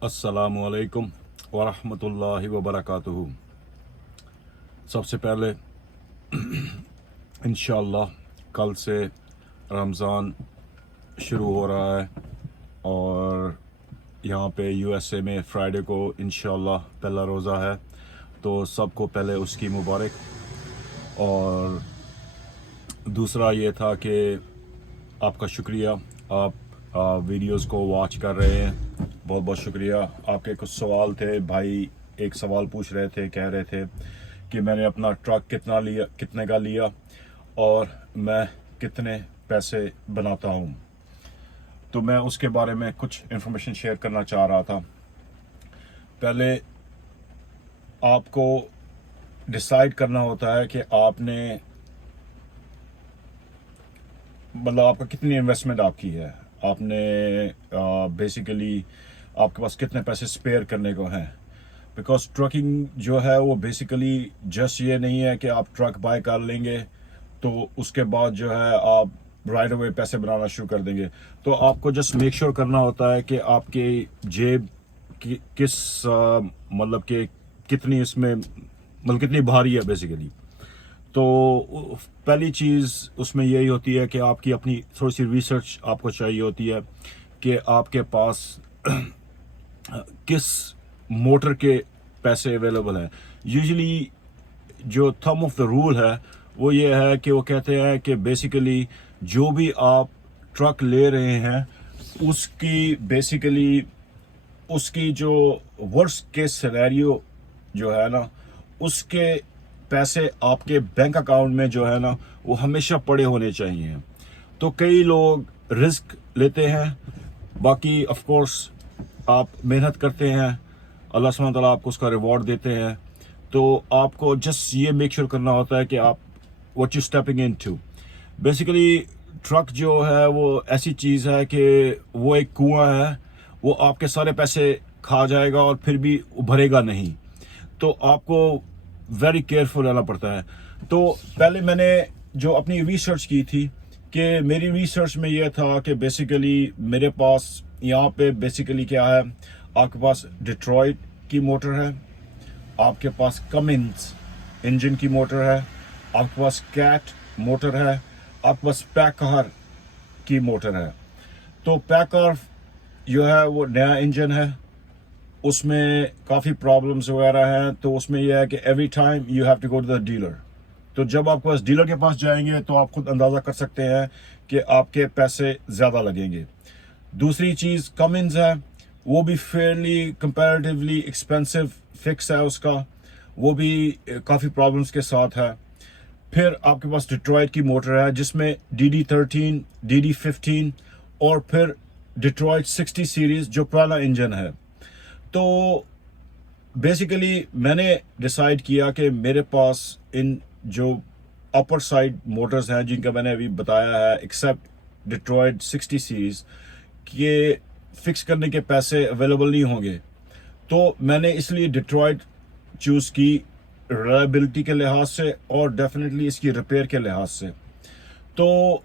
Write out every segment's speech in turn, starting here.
अस्सलामुअलैकुम वरहमतुल्लाहि वबरकातुहू। सबसे पहले इंशाअल्लाह कल से रमज़ान शुरू हो रहा है और यहाँ पे यूएसए में फ्राइडे को इंशाअल्लाह पहला रोज़ा है, तो सबको पहले उसकी मुबारक। और दूसरा ये था कि आपका शुक्रिया, आप वीडियोस को वॉच कर रहे हैं, बहुत बहुत शुक्रिया। आपके कुछ सवाल थे, भाई एक सवाल पूछ रहे थे, कह रहे थे कि मैंने अपना ट्रक कितने का लिया और मैं कितने पैसे बनाता हूँ, तो मैं उसके बारे में कुछ इन्फॉर्मेशन शेयर करना चाह रहा था। पहले आपको डिसाइड करना होता है कि आपने मतलब आपका कितनी इन्वेस्टमेंट आपकी है, आपने बेसिकली आपके पास कितने पैसे स्पेयर करने को हैं। बिकॉज ट्रकिंग जो है वो बेसिकली जस्ट ये नहीं है कि आप ट्रक बाय कर लेंगे तो उसके बाद जो है आप राइट अवे पैसे बनाना शुरू कर देंगे। तो आपको जस्ट मेक श्योर करना होता है कि आपके जेब किस मतलब कि कितनी इसमें मतलब कितनी भारी है बेसिकली। तो पहली चीज़ उसमें यही होती है कि आपकी अपनी थोड़ी सी रिसर्च आपको चाहिए होती है कि आपके पास किस मोटर के पैसे अवेलेबल हैं। यूजुअली जो थंब ऑफ द रूल है वो ये है कि वो कहते हैं कि बेसिकली जो भी आप ट्रक ले रहे हैं उसकी बेसिकली उसकी जो वर्स्ट केस सिनेरियो जो है ना, उसके पैसे आपके बैंक अकाउंट में जो है ना वो हमेशा पड़े होने चाहिए। तो कई लोग रिस्क लेते हैं, बाकी ऑफ कोर्स आप मेहनत करते हैं, अल्लाह सुब्हानहू तआला आपको उसका रिवॉर्ड देते हैं। तो आपको जस्ट ये मेक श्योर करना होता है कि आप what you stepping into. Basically truck जो है वो ऐसी चीज़ है कि वो एक कुआं है, वो आपके सारे पैसे खा जाएगा और फिर भी भरेगा नहीं, तो आपको वेरी केयरफुल रहना पड़ता है। तो पहले मैंने जो अपनी रिसर्च की थी कि मेरी रिसर्च में यह था कि बेसिकली मेरे पास यहाँ पे बेसिकली क्या है, आपके पास डिट्रॉइट की मोटर है, आपके पास कमिंस इंजन की मोटर है, आपके पास कैट मोटर है, आपके पास पैकार की मोटर है। तो पैकार जो है वो नया इंजन है, उसमें काफ़ी प्रॉब्लम्स वगैरह हैं, तो उसमें यह है कि every time you have to go to the dealer. तो जब आप पास डीलर के पास जाएंगे तो आप खुद अंदाज़ा कर सकते हैं कि आपके पैसे ज़्यादा लगेंगे। दूसरी चीज़ कमिंस है, वो भी फेयरली कंपैरेटिवली एक्सपेंसिव फिक्स है उसका, वो भी काफ़ी प्रॉब्लम्स के साथ है। फिर आपके पास डिट्रॉइट की मोटर है जिसमें DD13, DD15 और फिर डिट्रॉइट 60 सीरीज़ जो पुराना इंजन है। तो बेसिकली मैंने डिसाइड किया कि मेरे पास इन जो अपर साइड मोटर्स हैं जिनका मैंने अभी बताया है एक्सेप्ट डिट्रॉइट 60 सीरीज के फिक्स करने के पैसे अवेलेबल नहीं होंगे, तो मैंने इसलिए डिट्रॉइट चूज़ की रिलायबिलिटी के लिहाज से और डेफिनेटली इसकी रिपेयर के लिहाज से। तो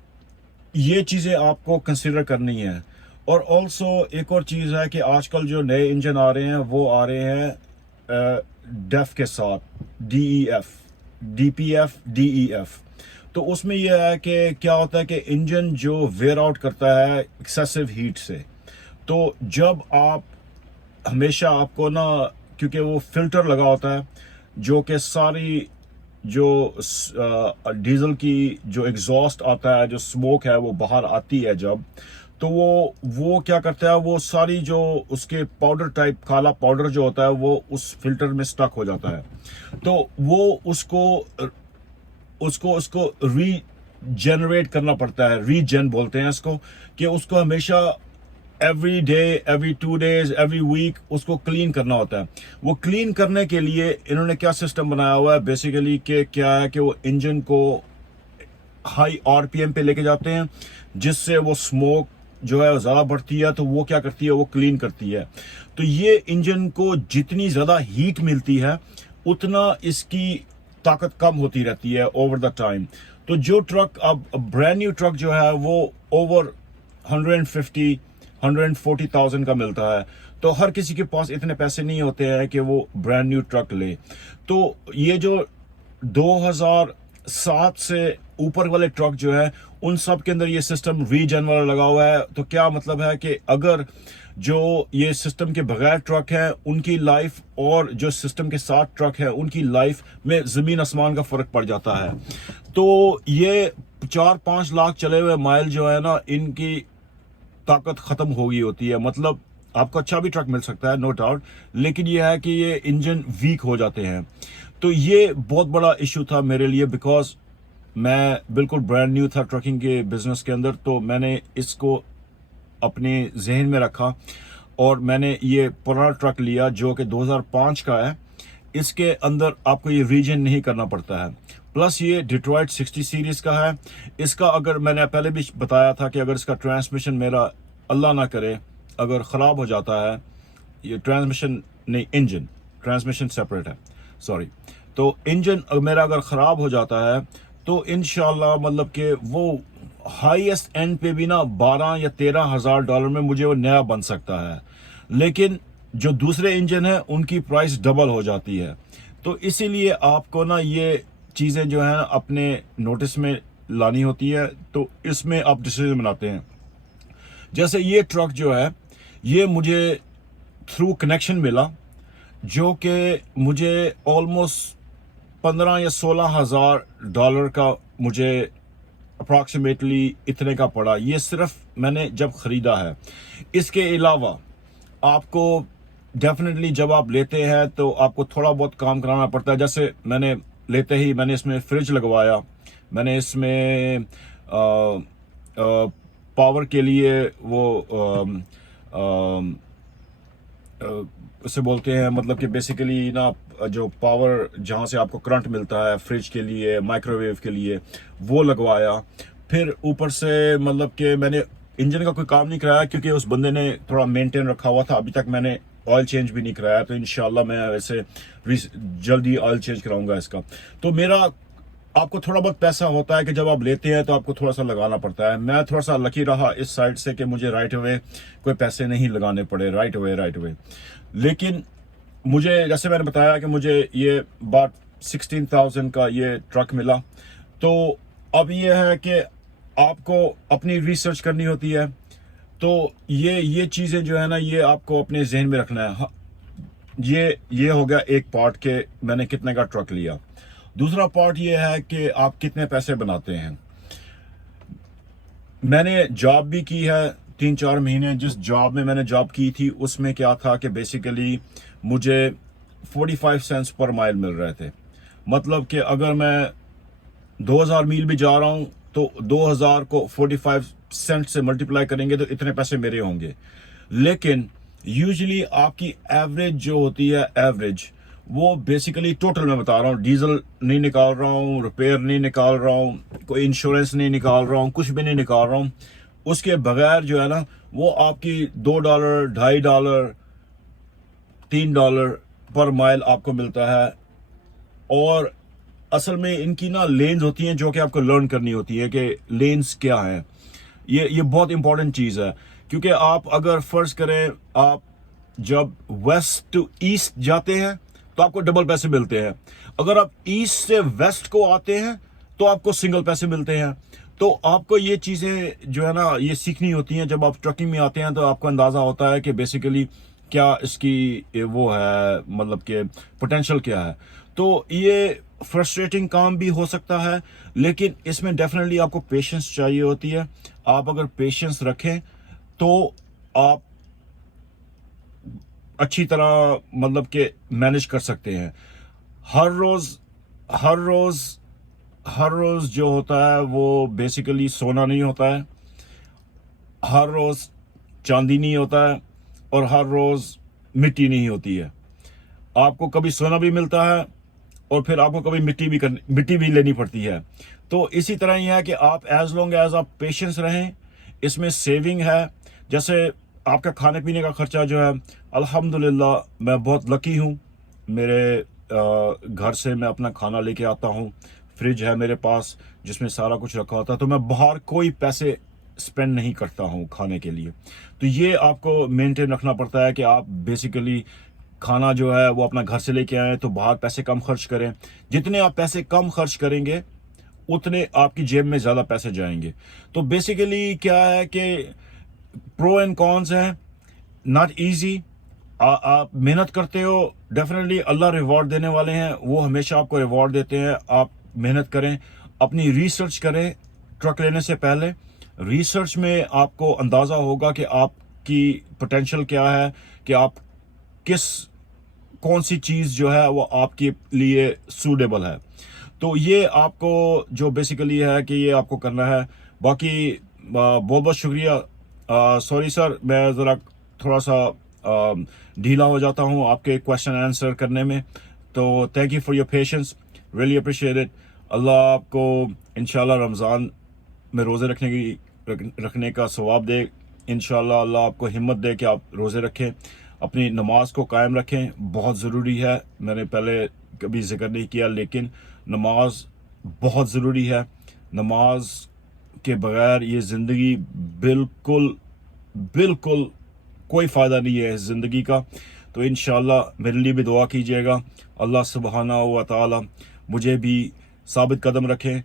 ये चीज़ें आपको कंसिडर करनी है। और ऑल्सो एक और चीज़ है कि आजकल जो नए इंजन आ रहे हैं वो आ रहे हैं डेफ के साथ, DEF, DPF, DEF। तो उसमें यह है कि क्या होता है कि इंजन जो वेयर आउट करता है एक्सेसिव हीट से, तो जब आप हमेशा आपको ना, क्योंकि वो फिल्टर लगा होता है जो कि सारी जो डीजल की जो एग्जॉस्ट आता है, जो स्मोक है वो बाहर आती है जब, तो वो क्या करता है, वो सारी जो उसके पाउडर टाइप काला पाउडर जो होता है वो उस फिल्टर में स्टक हो जाता है। तो वो उसको रीजेनरेट करना पड़ता है, रीजन बोलते हैं इसको, कि उसको हमेशा every day, every 2 days, every week उसको क्लीन करना होता है। वो क्लीन करने के लिए इन्होंने क्या सिस्टम बनाया हुआ है बेसिकली कि क्या है कि वो इंजन को हाई RPM पे लेके जाते हैं जिससे वो स्मोक जो है ज़्यादा बढ़ती है, तो वो क्या करती है, वो क्लीन करती है। तो ये इंजन को जितनी ज़्यादा हीट मिलती है उतना इसकी ताकत कम होती रहती है ओवर द टाइम। तो जो ट्रक अब ब्रांड न्यू ट्रक जो है वो ओवर 150 140,000 का मिलता है। तो हर किसी के पास इतने पैसे नहीं होते हैं कि वो ब्रांड न्यू ट्रक ले। तो ये जो 2007 से ऊपर वाले ट्रक जो है उन सब के अंदर ये सिस्टम रीजन वाला लगा हुआ है। तो क्या मतलब है कि अगर जो ये सिस्टम के बगैर ट्रक है उनकी लाइफ और जो सिस्टम के साथ ट्रक है उनकी लाइफ में जमीन आसमान का फर्क पड़ जाता है। तो ये 4-5 लाख चले हुए माइल जो है ना, इनकी ताकत खत्म हो गई होती है। मतलब आपको अच्छा भी ट्रक मिल सकता है, नो डाउट, लेकिन ये है कि ये इंजन वीक हो जाते हैं। तो ये बहुत बड़ा इशू था मेरे लिए, बिकॉज मैं बिल्कुल ब्रांड न्यू था ट्रकिंग के बिजनेस के अंदर। तो मैंने इसको अपने जहन में रखा और मैंने ये पुराना ट्रक लिया जो कि 2005 का है। इसके अंदर आपको ये रीजन नहीं करना पड़ता है, प्लस ये डिट्रॉइट 60 सीरीज का है। इसका अगर मैंने पहले भी बताया था कि अगर इसका ट्रांसमिशन मेरा अल्लाह ना करे अगर ख़राब हो जाता है, ये ट्रांसमिशन नहीं, इंजन, ट्रांसमिशन सेपरेट है, सॉरी। तो इंजन मेरा अगर ख़राब हो जाता है तो इंशाल्लाह मतलब कि वो हाईएस्ट एंड पे भी ना 12 या 13 हज़ार डॉलर में मुझे वो नया बन सकता है। लेकिन जो दूसरे इंजन है उनकी प्राइस डबल हो जाती है। तो इसीलिए आपको ना ये चीज़ें जो है अपने नोटिस में लानी होती है। तो इसमें आप डिसीजन बनाते हैं। जैसे ये ट्रक जो है ये मुझे थ्रू कनेक्शन मिला, जो कि मुझे ऑलमोस्ट 15 या 16 हज़ार डॉलर का मुझे अप्रॉक्सीमेटली इतने का पड़ा। ये सिर्फ मैंने जब ख़रीदा है। इसके अलावा आपको डेफिनेटली जब आप लेते हैं तो आपको थोड़ा बहुत काम कराना पड़ता है। जैसे मैंने लेते ही मैंने इसमें फ्रिज लगवाया, मैंने इसमें पावर के लिए वो उसे बोलते हैं, मतलब कि बेसिकली ना जो पावर जहाँ से आपको करंट मिलता है फ्रिज के लिए, माइक्रोवेव के लिए, वो लगवाया। फिर ऊपर से मतलब कि मैंने इंजन का कोई काम नहीं कराया क्योंकि उस बंदे ने थोड़ा मेंटेन रखा हुआ था। अभी तक मैंने ऑयल चेंज भी नहीं कराया, तो इंशाल्लाह मैं वैसे जल्दी ऑयल चेंज कराऊंगा इसका। तो मेरा आपको थोड़ा बहुत पैसा होता है कि जब आप लेते हैं तो आपको थोड़ा सा लगाना पड़ता है। मैं थोड़ा सा लकी रहा इस साइड से कि मुझे राइट अवे कोई पैसे नहीं लगाने पड़े, राइट अवे। लेकिन मुझे जैसे मैंने बताया कि मुझे ये बात 16,000 का ये ट्रक मिला। तो अब ये है कि आपको अपनी रिसर्च करनी होती है। तो ये चीज़ें जो है ना ये आपको अपने जहन में रखना है। ये हो गया एक पार्ट के मैंने कितने का ट्रक लिया। दूसरा पार्ट ये है कि आप कितने पैसे बनाते हैं। मैंने जॉब भी की है 3-4 महीने। जिस जॉब में मैंने जॉब की थी उसमें क्या था कि बेसिकली मुझे 45 सेंट्स पर माइल मिल रहे थे। मतलब कि अगर मैं 2000 मील भी जा रहा हूं तो 2000 को 45 सेंट से मल्टीप्लाई करेंगे तो इतने पैसे मेरे होंगे। लेकिन यूजुअली आपकी एवरेज जो होती है, एवरेज वो बेसिकली टोटल मैं बता रहा हूँ, डीजल नहीं निकाल रहा हूँ, रिपेयर नहीं निकाल रहा हूँ, कोई इंश्योरेंस नहीं निकाल रहा हूँ, कुछ भी नहीं निकाल रहा हूँ। उसके बगैर जो है ना वो आपकी $2, $2.5, $3 पर माइल आपको मिलता है। और असल में इनकी ना लेन्स होती हैं जो कि आपको लर्न करनी होती है कि लेन्स क्या हैं। ये बहुत इंपॉर्टेंट चीज़ है, क्योंकि आप अगर फर्ज करें आप जब वेस्ट टू ईस्ट जाते हैं तो आपको डबल पैसे मिलते हैं। अगर आप ईस्ट से वेस्ट को आते हैं तो आपको सिंगल पैसे मिलते हैं। तो आपको ये चीज़ें जो है ना ये सीखनी होती हैं। जब आप ट्रकिंग में आते हैं तो आपको अंदाज़ा होता है कि बेसिकली क्या इसकी वो है, मतलब कि पोटेंशियल क्या है। तो ये फ्रस्ट्रेटिंग काम भी हो सकता है, लेकिन इसमें डेफिनेटली आपको पेशेंस चाहिए होती है। आप अगर पेशेंस रखें तो आप अच्छी तरह मतलब कि मैनेज कर सकते हैं। हर रोज जो होता है वो बेसिकली सोना नहीं होता है, हर रोज चांदी नहीं होता है, और हर रोज मिट्टी नहीं होती है। आपको कभी सोना भी मिलता है और फिर आपको कभी मिट्टी भी लेनी पड़ती है। तो इसी तरह ही है कि आप एज लॉन्ग एज आप पेशेंस रहें, इसमें सेविंग है। जैसे आपका खाने पीने का खर्चा जो है, अल्हम्दुलिल्लाह मैं बहुत लकी हूँ। मेरे घर से मैं अपना खाना लेके आता हूँ, फ्रिज है मेरे पास जिसमें सारा कुछ रखा होता है। तो मैं बाहर कोई पैसे स्पेंड नहीं करता हूँ खाने के लिए। तो ये आपको मेंटेन रखना पड़ता है कि आप बेसिकली खाना जो है वो अपना घर से लेके आएँ, तो बाहर पैसे कम खर्च करें। जितने आप पैसे कम खर्च करेंगे उतने आपकी जेब में ज़्यादा पैसे जाएंगे। तो बेसिकली क्या है कि प्रो एंड कॉन्स हैं। Not easy. आप मेहनत करते हो, डेफिनेटली अल्लाह रिवॉर्ड देने वाले हैं, वो हमेशा आपको रिवॉर्ड देते हैं। आप मेहनत करें, अपनी रिसर्च करें ट्रक लेने से पहले। रिसर्च में आपको अंदाज़ा होगा कि आपकी पोटेंशियल क्या है, कि आप किस कौन सी चीज़ जो है वो आपके लिए सूटेबल है। तो ये आपको जो बेसिकली है कि ये आपको करना है। बाकी बहुत बहुत शुक्रिया। सॉरी सर, मैं ज़रा थोड़ा सा ढीला हो जाता हूँ आपके क्वेश्चन आंसर करने में। तो thank you for your patience, really appreciate it. अल्लाह आपको इंशाल्लाह रमज़ान में रोज़े रखने का सवाब दे। इंशाल्लाह अल्लाह आपको हिम्मत दे कि आप रोज़े रखें, अपनी नमाज को कायम रखें। बहुत ज़रूरी है, मैंने पहले कभी जिक्र नहीं किया, लेकिन नमाज बहुत ज़रूरी है। नमाज के बगैर ये ज़िंदगी बिल्कुल बिल्कुल कोई फ़ायदा नहीं है इस ज़िंदगी का। तो इंशाल्लाह मेरे लिए भी दुआ कीजिएगा, अल्लाह सुब्हाना व तआला मुझे भी साबित कदम रखें।